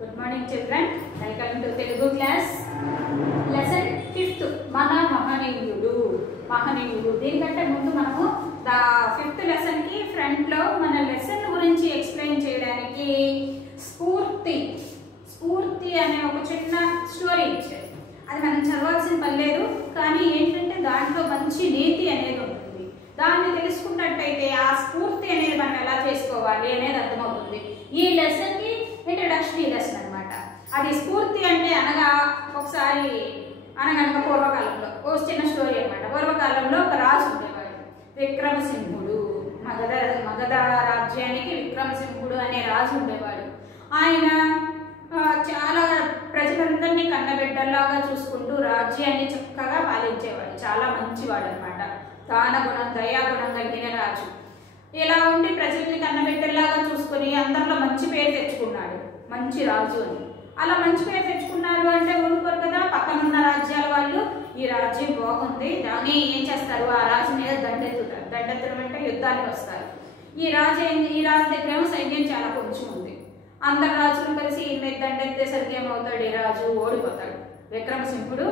Good morning children. Welcome to Telugu class. Lesson 5th. Mana Mahaniyudu. Mahaniyudu. దీనికంటే ముందు మనము the 5th lesson కి front లో మన లెసన్ గురించి ఎక్స్ప్లెయిన్ చేయడానికి స్ఫూర్తి అనే ఒక చిన్న స్టోరీ ఇచ్చారు. అది మనం చదవాల్సిన పని లేదు, కానీ ఏంటంటే దాంట్లో మంచి నీతి అనేది ఉంటుంది. దాన్ని తెలుసుకున్నట్టయితే ఆ స్ఫూర్తి అనేది మనం ఎలా చేసుకోవాలి అనేది అర్థమవుతుంది. ఈ లెసన్ కి ఇంట్రడక్షనరీ లెసన్ అనమాట. అది స్ఫూర్తి అంటే అనగనక పూర్వకాలంలో ఓ చిన్న స్టోరీ అనమాట. పూర్వకాలంలో ఒక రాజు ఉండేవాడు, విక్రమసింహుడు. మగధ రాజ్యానికి విక్రమసింహుడు అనే రాజు ఉండేవాడు. ఆయన చాలా ప్రజలందరినీ కన్నబిడ్డల్లాగా చూసుకుంటూ రాజ్యాన్ని చక్కగా పాలించేవాడు. చాలా మంచివాడు అనమాట. దానగుణం దయాగుణం కలిగిన రాజు. ఇలా ఉండి ప్రజల్ని కన్నబిడ్డల్లాగా చూసుకుని అందరిలో మంచి పేరు తెచ్చుకున్నాడు, మంచి రాజు అని. అలా మంచి పేరు తెచ్చుకున్నారు అంటే ఊరుకోరు కదా, పక్కనున్న రాజ్యాల వాళ్ళు ఈ రాజ్యం బాగుంది దాన్ని ఏం చేస్తారు, ఆ రాజు మీద దండెత్తుతారు. దండెత్తడం అంటే యుద్ధానికి వస్తారు. ఈ రాజు దగ్గర ఏమో సైన్యం చాలా కొంచెం ఉంది. అందరు రాజులు కలిసి ఈ మీద దండెత్తేసరికి ఏమవుతాడు, ఈ రాజు ఓడిపోతాడు. విక్రమసింహుడు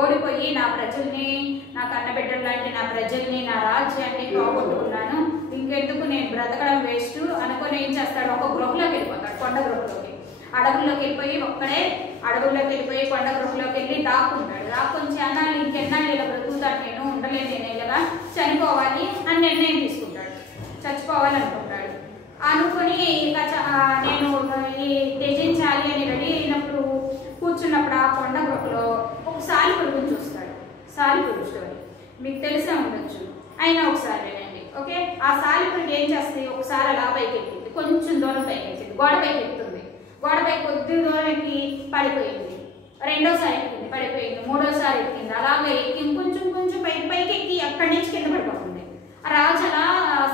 ఓడిపోయి నా ప్రజల్ని, నా కన్నబిడ్డలు లాంటి నా ప్రజల్ని, నా రాజ్యాన్ని పోగొట్టుకున్నాను, ఇంకెందుకు నేను బ్రతకడం వేస్ట్ అనుకుని ఏం చేస్తాడు, ఒక గృహలోకి వెళ్ళిపోతాడు. కొండ గృహలోకి, అడవుల్లోకి వెళ్ళిపోయి కొండ గృహలోకి వెళ్ళి దాక్కొని చాన్నాళ్ళు ఇంకెన్నాళ్ళు ఇలా బ్రతుకుతాడు, నేను ఉండలేను, నేను ఇలాగా చనిపోవాలి అని నిర్ణయం తీసుకుంటాడు. చచ్చిపోవాలనుకుంటాడు. అనుకుని ఇక నేను త్యజించాలి అని రెడీ అయినప్పుడు కూర్చున్నప్పుడు ఆ కొండ గృహలో ఒక సాలిపురుగుని చూస్తాడు. సాలిపురుగు స్టోరీ మీకు తెలిసే ఉండొచ్చు, అయినా ఒకసారి వినండి. ఓకే, ఆ సాలిపురుగు ఏం చేస్తుంది, ఒకసారి అలా పైకి ఎక్కింది, కొంచెం దూరం పైకి ఎక్కింది, గోడపైకి ఎక్కుతుంది. గోడపై కొద్ది దూరం ఎక్కి పడిపోయింది. రెండోసారి ఎక్కింది, పడిపోయింది. మూడోసారి ఎక్కింది. అలాగే ఎక్కి కొంచెం పైకి ఎక్కి అక్కడి నుంచి కింద పడిపోతుంది. ఆ రాజు అలా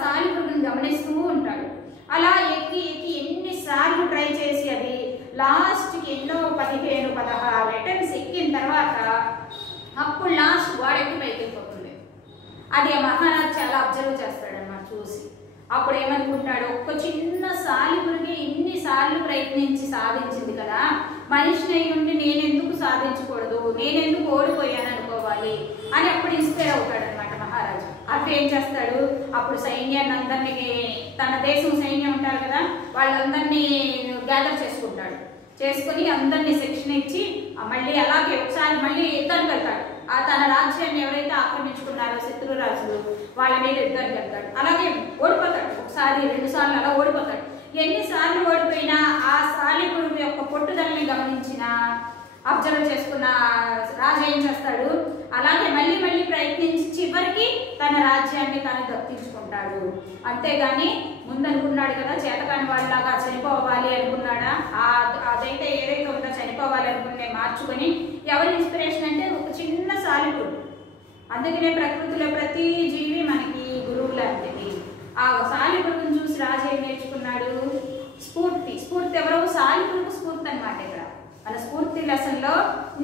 సాలిపురుగుని గమనిస్తూ ఉంటాడు. అలా ఎక్కి ఎన్నిసార్లు ట్రై చేసి అది లాస్ట్కి ఎన్నో 15-16 అటెంప్ట్స్ ఎక్కిన తర్వాత అప్పుడు లాస్ట్ గోడకి పైకి వెళ్ళిపోతుంది. అది ఆ మహారాజు చాలా అబ్జర్వ్ చేస్తాడన్నమాట. చూసి అప్పుడు ఏమనుకుంటాడు, ఒక్క చిన్న సాలిపురుగే ఇన్నిసార్లు ప్రయత్నించి సాధించింది కదా, మనిషిని అయి ఉండి నేనెందుకు సాధించకూడదు, నేనెందుకు ఓడిపోయాను అనుకోవాలి అని అప్పుడు ఇన్స్పైర్ అవుతాడు అనమాట మహారాజు. అప్పుడు ఏం చేస్తాడు, అప్పుడు సైన్యాన్ని అందరినీ, తన దేశం సైన్యం ఉంటారు కదా, వాళ్ళందరినీ గ్యాదర్ చేసుకుంటాడు. చేసుకుని అందరినీ శిక్షణ ఇచ్చి మళ్ళీ అలాగే ఒకసారి మళ్ళీ యుద్ధానికి వెళ్తాడు. ఆ తన రాజ్యాన్ని ఎవరైతే ఆక్రమించుకున్నారో శత్రు రాజులు వాళ్ళ మీద యుద్ధానికి వెళ్తాడు. అలాగే ఓడిపోతాడు, ఒకసారి 2 సార్లు అలా ఓడిపోతాడు. ఎన్నిసార్లు ఓడిపోయినా ఆ సాలిపురుగు యొక్క పట్టుదలని గమనించిన, అబ్జర్వ్ చేసుకున్న రాజు ఏం చేస్తాడు, అలాగే మళ్ళీ ప్రయత్నించి చివరికి తన రాజ్యాన్ని తాను దక్కించుకుంటాడు. అంతేగాని ముందు అనుకున్నాడు కదా చేతకాని వాళ్ళలాగా చనిపోవాలి అనుకున్నాడా, అదైతే ఏదైతే ఉందో చనిపోవాలి అనుకునే మార్చుకొని ఎవరి ఇన్స్పిరేషన్ అంటే ఒక చిన్న సాలిపురుగు. అందుకనే ప్రకృతిలో ప్రతి జీవి మనకి గురువు లాంటిది. ఆ సాలిపురుగుని చూసి రాజు ఏం నేర్చుకున్నాడు, స్ఫూర్తి ఎవరో సాలిపురుగు స్ఫూర్తి అనమాట. ఇక్కడ మన స్ఫూర్తి లెసన్ లో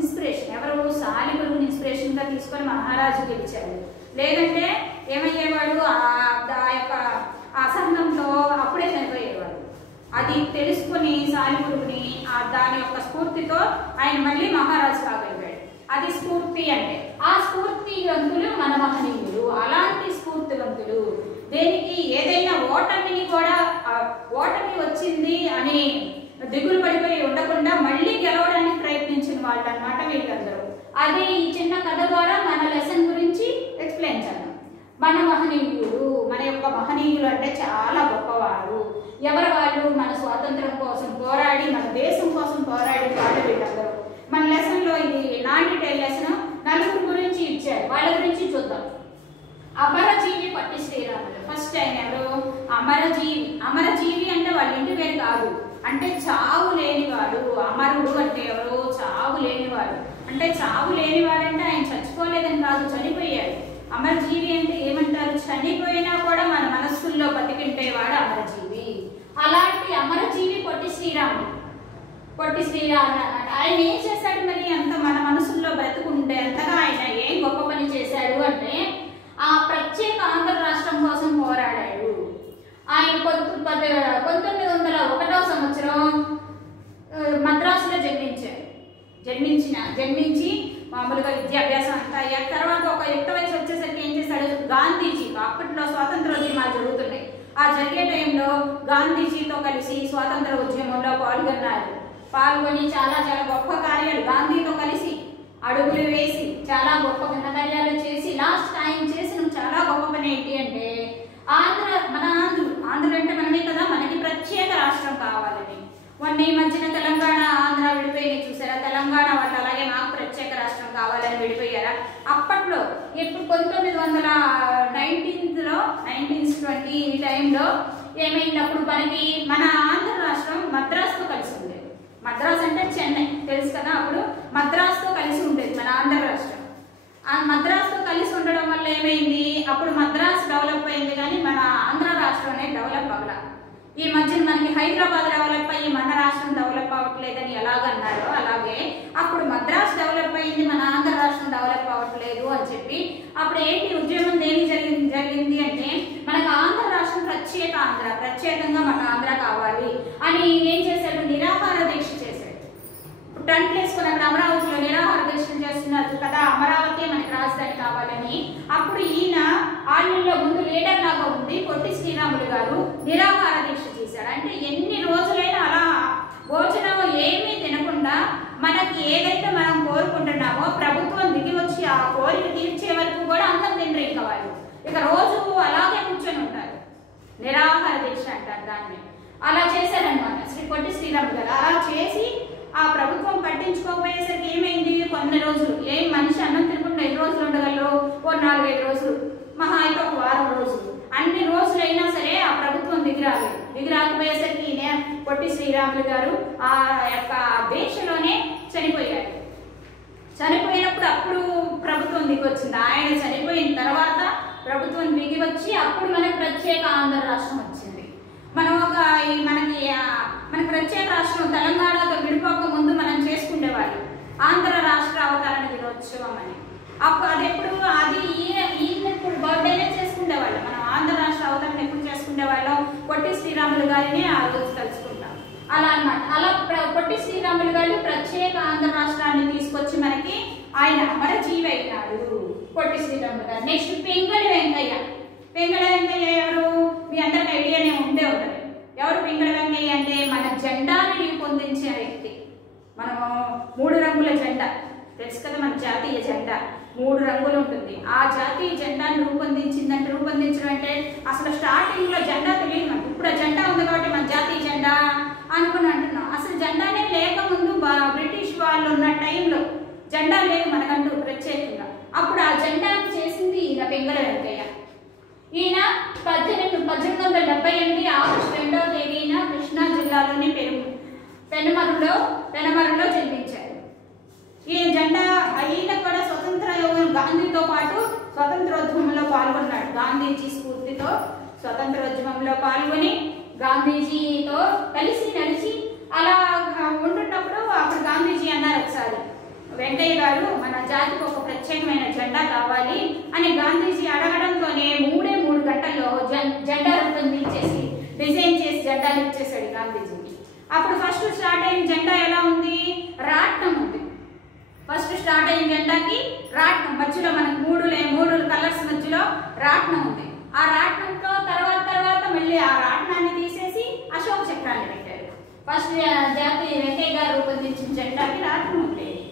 ఇన్స్పిరేషన్ ఎవరు, సాలిపురుగుని ఇన్స్పిరేషన్ గా తీసుకొని మహారాజు గెలిచాడు. లేదంటే ఏమయ్యేవాడు, ఆ యొక్క అసహనంతో అప్పుడే చనిపోయేవాడు. అది తెలుసుకుని సాలిపురుగుని దాని యొక్క స్ఫూర్తితో ఆయన మళ్ళీ మహారాజు కాగలిగాడు. అది స్ఫూర్తి అంటే. ఆ స్ఫూర్తివంతులు మన మహనీయులు. అలాంటి స్ఫూర్తివంతులు దేనికి ఏదైనా ఓటమి వచ్చింది అని దిగులు పడిపోయి ఉండకుండా మళ్ళీ గెలవడానికి ప్రయత్నించిన వాళ్ళు అన్నమాట వీళ్ళందరూ. అదే ఈ చిన్న కథ ద్వారా మన లెసన్ గురించి ఎక్స్ప్లెయిన్ చేద్దాం. మన యొక్క మహనీయులు అంటే చాలా గొప్పవారు. ఎవరు వాళ్ళు, మన స్వాతంత్రం కోసం పోరాడి, మన దేశం కోసం పోరాడి వాళ్ళు వీళ్ళందరూ. మన లెసన్ లో ఇది నాన్ డీటెయిల్ లెసన్, 4 గురించి ఇచ్చారు, వాళ్ళ గురించి చూద్దాం. అమరజీవి పొట్టి శ్రీరాములు. ఫస్ట్ ఆయన ఎవరు, అమరజీవి అంటే వాళ్ళ ఇంటి పేరు కాదు, అంటే చావు లేనివాడు. అమరుడు అంటే ఎవరు, చావు లేనివాడు. అంటే చావు లేనివాడు అంటే ఆయన చచ్చిపోలేదని కాదు, చనిపోయాడు. అమరజీవి అంటే ఏమంటారు, చనిపోయినా కూడా మన మనస్సుల్లో బతికింటేవాడు అమరజీవి. అలాంటి అమరజీవి పొట్టి శ్రీరాములు అన్నమాట. ఆయన ఏం చేశాడు మరి, అంత మన మనసుల్లో బ్రతుకుంటే అంతగా ఆయన ఏం గొప్ప పని చేశాడు అంటే, ఆ ప్రత్యేక ఆంధ్ర రాష్ట్రం కోసం పోరాడాడు. ఆయన 1901 సంవత్సరం జన్మించి మామూలుగా విద్యాభ్యాసం అంతా అయ్యాక తర్వాత ఒక యుక్త వయసు వచ్చేసరికి ఏం చేశాడు, గాంధీజీ, అప్పట్లో స్వాతంత్రోద్యమాలు జరుగుతున్నాయి, ఆ జరిగే టైంలో గాంధీజీతో కలిసి స్వాతంత్ర ఉద్యమంలో పాల్గొని చాలా చాలా గొప్ప కార్యాలు గాంధీతో కలిసి అడుగులు వేసి చాలా గొప్ప ఘనకార్యాలు చేసి లాస్ట్ టైం చేసిన చాలా గొప్ప పని ఏంటి అంటే ఆంధ్ర అంటే మనమే కదా, మనకి ప్రత్యేక రాష్ట్రం కావాలని. మొన్న ఈ మధ్యన తెలంగాణ ఆంధ్ర విడిపోయినాయి చూసారా, తెలంగాణ వాళ్ళు అలాగే మాకు ప్రత్యేక రాష్ట్రం కావాలని విడిపోయారా. అప్పట్లో ఇప్పుడు 1920 ఈ టైంలో ఏమైనప్పుడు మనకి మన ఆంధ్ర రాష్ట్రం మద్రాసుతో కలిసి ఉండేది. మద్రాసు అంటే చెన్నై తెలుసు కదా, అప్పుడు మద్రాసుతో కలిసి ఉండేది మన ఆంధ్ర రాష్ట్రం. ఆ మద్రాసుతో కలిసి ఉండడం వల్ల ఏమైంది, అప్పుడు మద్రాసు డెవలప్ అయింది కానీ మన ఆంధ్ర రాష్ట్రం అనేది డెవలప్ అవ్వలా. ఈ మధ్యన మనకి హైదరాబాద్ డెవలప్ అయ్యి మన రాష్ట్రం డెవలప్ అవ్వట్లేదని ఎలాగన్నారో అలాగే అప్పుడు మద్రాసు డెవలప్ అయింది, మన ఆంధ్ర రాష్ట్రం డెవలప్ అవ్వట్లేదు అని చెప్పి అప్పుడు ఏంటి ఉద్యమం దేని జరిగింది అంటే మనకు ఆంధ్ర రాష్ట్రం ప్రత్యేకంగా మన ఆంధ్ర కావాలి అని ఏం చేశాడు, నిరాహార దీక్ష చేశాడు. టెంట్లు వేసుకుని అక్కడ అమరావతిలో నిరాహార దీక్ష చేస్తున్నారు కదా, అమరావతి మనకి రాజధాని కావాలని. అప్పుడు ఈయన ఆళ్ళలో ముందు లీడర్ లాగా ఉంది పొట్టి శ్రీరాములు గారు నిరాహార దీక్ష చేశాడు. అంటే ఎన్ని రోజులైనా అలా భోజనం ఏమీ తినకుండా మనకి ఏదైతే మనం కోరుకుంటున్నామో ప్రభుత్వం దిగి వచ్చి ఆ కోరిక తీర్చే వరకు కూడా అన్నం తినరు ఇంకా వాళ్ళు, ఇక రోజు అలాగే కూర్చొని ఉంటారు. నిరాహార దీక్ష అంటారు దాన్ని. అలా చేశారనమాట శ్రీ పొట్టి శ్రీరాములు గారు. అలా చేసి ఆ ప్రభుత్వం పట్టించుకోకపోయేసరికి ఏమైంది, కొన్ని రోజులు మనిషి అన్నం తినకుండా ఎన్ని రోజులు ఉండగలరు, ఓ 4-5 రోజులు, మహా అయితే ఒక వారం రోజులు. అన్ని రోజులైనా సరే ఆ ప్రభుత్వం దిగి రాకపోయేసరికి పొట్టి శ్రీరాములు గారు ఆ యొక్క దీక్షలోనే చనిపోయారు. చనిపోయినప్పుడు అప్పుడు ప్రభుత్వం దిగి వచ్చింది. ఆయన చనిపోయిన తర్వాత ప్రభుత్వం దిగి వచ్చి అప్పుడు మనకు ప్రత్యేక ఆంధ్ర రాష్ట్రం వచ్చింది. మనకి ప్రత్యేక రాష్ట్రం తెలంగాణతో విడిపోక ముందు మనం చేసుకునేవాళ్ళు ఆంధ్ర రాష్ట్ర అవతరణ దినోత్సవం అని. అప్పుడు అది ఎప్పుడు ఇప్పుడు బర్త్డేనే చేసుకునేవాళ్ళు. మనం ఆంధ్ర రాష్ట్ర అవతరణ ఎప్పుడు చేసుకునేవాళ్ళం, పొట్టి శ్రీరాములు గారిని ఆ రోజు తలుచుకుంటాం. అలా అన్నమాట. అలా పొట్టి శ్రీరాములు గారు ప్రత్యేక ఆంధ్ర రాష్ట్రాన్ని తీసుకొచ్చి మనకి ఆయన అమరజీవి అయినాడు పొట్టి శ్రీరాములు గారు. నెక్స్ట్ పింగళి వెంకయ్య ఎవరు మీ అందరికి ఐడియానే ఉండే ఉంటుంది. ఎవరు పింగళి వెంకయ్య అంటే మన జెండాని రూపొందించే వ్యక్తి. మనము 3 రంగుల జెండా తెలుసు కదా, మన జాతీయ జెండా 3 రంగులు ఉంటుంది. ఆ జాతీయ జెండాను రూపొందించడం అంటే అసలు స్టార్టింగ్ లో జెండా తెలియదు మనకు. ఇప్పుడు ఆ జెండా ఉంది కాబట్టి మన జాతీయ జెండా అనుకుని అంటున్నాం. అసలు జెండానే లేకముందు బ్రిటిష్ వాళ్ళు ఉన్న టైంలో జెండా లేదు మనకంటూ ప్రత్యేకంగా. అప్పుడు ఆ జెండాను చేసింది ఈయన పింగళి వెంకయ్య. ఈయన 1878 ఆగస్టు 2వ తేదీన కృష్ణా జిల్లాలోని పెనమరులో జన్మించారు. ఈ జెండా ఈయన కూడా గాంధీతో పాటు స్వతంత్రోద్యమంలో పాల్గొన్నాడు. గాంధీజీ స్ఫూర్తితో స్వతంత్రోద్యమంలో పాల్గొని గాంధీజీతో కలిసి నడిచి అలా ఉంటున్నప్పుడు అప్పుడు గాంధీజీ అన్నారు ఒకసారి, వెంకయ్య గారు మన జాతికి ఒక ప్రత్యేకమైన జెండా కావాలి అని గాంధీజీ అడగడంతోనే 3 గంటల్లో జెండా రూపొందించేసి డిజైన్ చేసి జెండాలు ఇచ్చేసాడు గాంధీజీకి. అప్పుడు ఫస్ట్ స్టార్ట్ అయిన జెండా ఎలా ఉంది, రాట్నం ఉంది. ఫస్ట్ స్టార్ట్ అయిన జెండాకి రాట్నం మధ్యలో మనకు 3 కలర్స్ మధ్యలో రాట్నం ఉంది. ఆ రాట్నంతో తర్వాత మళ్ళీ ఆ రాట్నాన్ని తీసేసి అశోక చక్రాన్ని పెట్టారు. ఫస్ట్ జాతీయ వెంకయ్య గారు రూపొందించిన జెండాకి రాట్నం ఉండేది.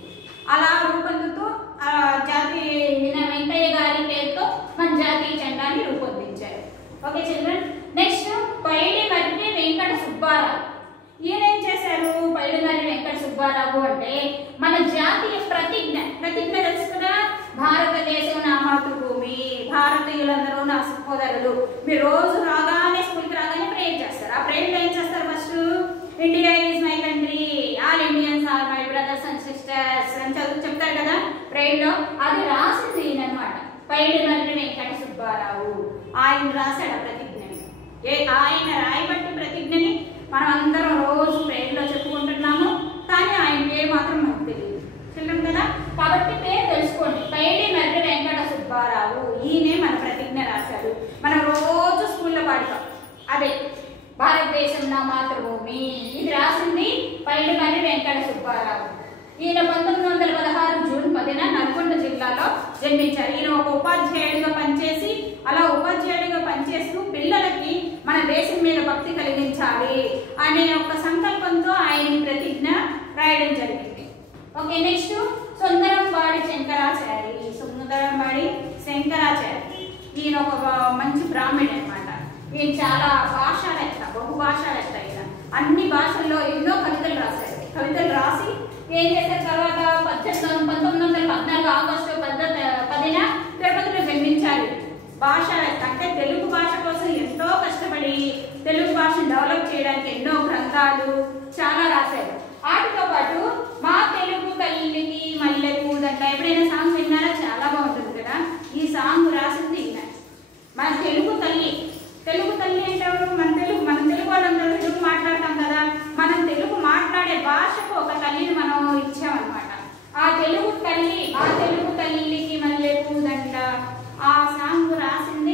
అలా రూపొందుతూ జాతీయ వెంకయ్య గారి పేరుతో మన జాతీయ జెండాని రూపొందించారు. Okay children. Next Paidimarri Venkata Subbarao. ఈయన ఏం చేశారు, పైడిమర్రి వెంకట సుబ్బారావు అంటే మన జాతీయ ప్రతిజ్ఞ తెలుసు కదా, భారతదేశం నా మాతృభూమి, భారతీయులందరూ నా సహోదరులు. మీరు రోజు స్కూల్కి రాగానే ప్రేయర్ చేస్తారు. ఆ ప్రేయర్లో ఏం చేస్తారు, first India is my country, all Indians are my brothers and sisters అని చెప్తారు కదా ప్రేయర్లో. అది రాసింది ఈయన అనమాట, పైడిమర్రి వెంకట సుబ్బారావు. ఆయన రాశాడు ఆ ప్రతిజ్ఞని. ఆయన రాయబట్టి ప్రతిజ్ఞని మనం అందరం రోజు ప్రేయర్లో చెప్పుకుంటున్నాము, కానీ ఆయన పేరు మాత్రం మనకు తెలియదు. చిల్డ్రన్ కదా, కాబట్టి పేరు తెలుసుకోండి, పైడిమర్రి వెంకట సుబ్బారావు. ఈయనే మన ప్రతిజ్ఞ రాశాడు. మనం రోజు స్కూల్లో పాడతాం అదే, భారతదేశం నా మాతృభూమి. ఇది రాసింది పైడిమర్రి వెంకట సుబ్బారావు. ఈయన 1916 జూన్ 10న నల్గొండ జిల్లాలో జన్మించారు. ఈయన ఒక ఉపాధ్యాయుడిగా పనిచేసి అలా ఉపాధ్యాయుడిగా పనిచేస్తూ పిల్లలకి మన దేశం మీద భక్తి కలిగించాలి అనే ఒక సంకల్పంతో ఆయన ప్రతిజ్ఞ రాయడం జరిగింది. Okay, next Sundarambadi Shankarachari. సుందరంబాడి శంకరాచారి ఈయన ఒక మంచి బ్రాహ్మణుడు అనమాట. ఈయన చాలా భాషావేత్త, బహుభాషావేత్త. ఈయన అన్ని భాషల్లో ఎన్నో కవితలు రాశారు. కవితలు రాసి ఏం చేశారు తర్వాత 1914 ఆగస్టు 10న తిరుపతిలో జన్మించారు. భాషావేత్త అంటే తెలుగు భాష కోసం ఎంతో కష్టపడి తెలుగు భాషను డెవలప్ చేయడానికి ఎన్నో గ్రంథాలు చాలా రాశారు. వాటితో పాటు మా తెలుగు తల్లికి మల్లె పూదండ, ఎప్పుడైనా సాంగ్ విన్నారా? చాలా బాగుంటుంది కదా. ఈ సాంగ్ రాసింది ఈయన. మన తెలుగు తల్లి. తెలుగు తల్లి అంటే మన తెలుగు వాళ్ళందరూ తెలుగు మాట్లాడతాం కదా. మనం తెలుగు మాట్లాడే భాషకు ఒక తల్లిని మనం ఇచ్చామన్నమాట. ఆ తెలుగు తల్లి, ఆ తెలుగు తల్లికి మల్లె పూదండ, ఆ సాంగ్ రాసింది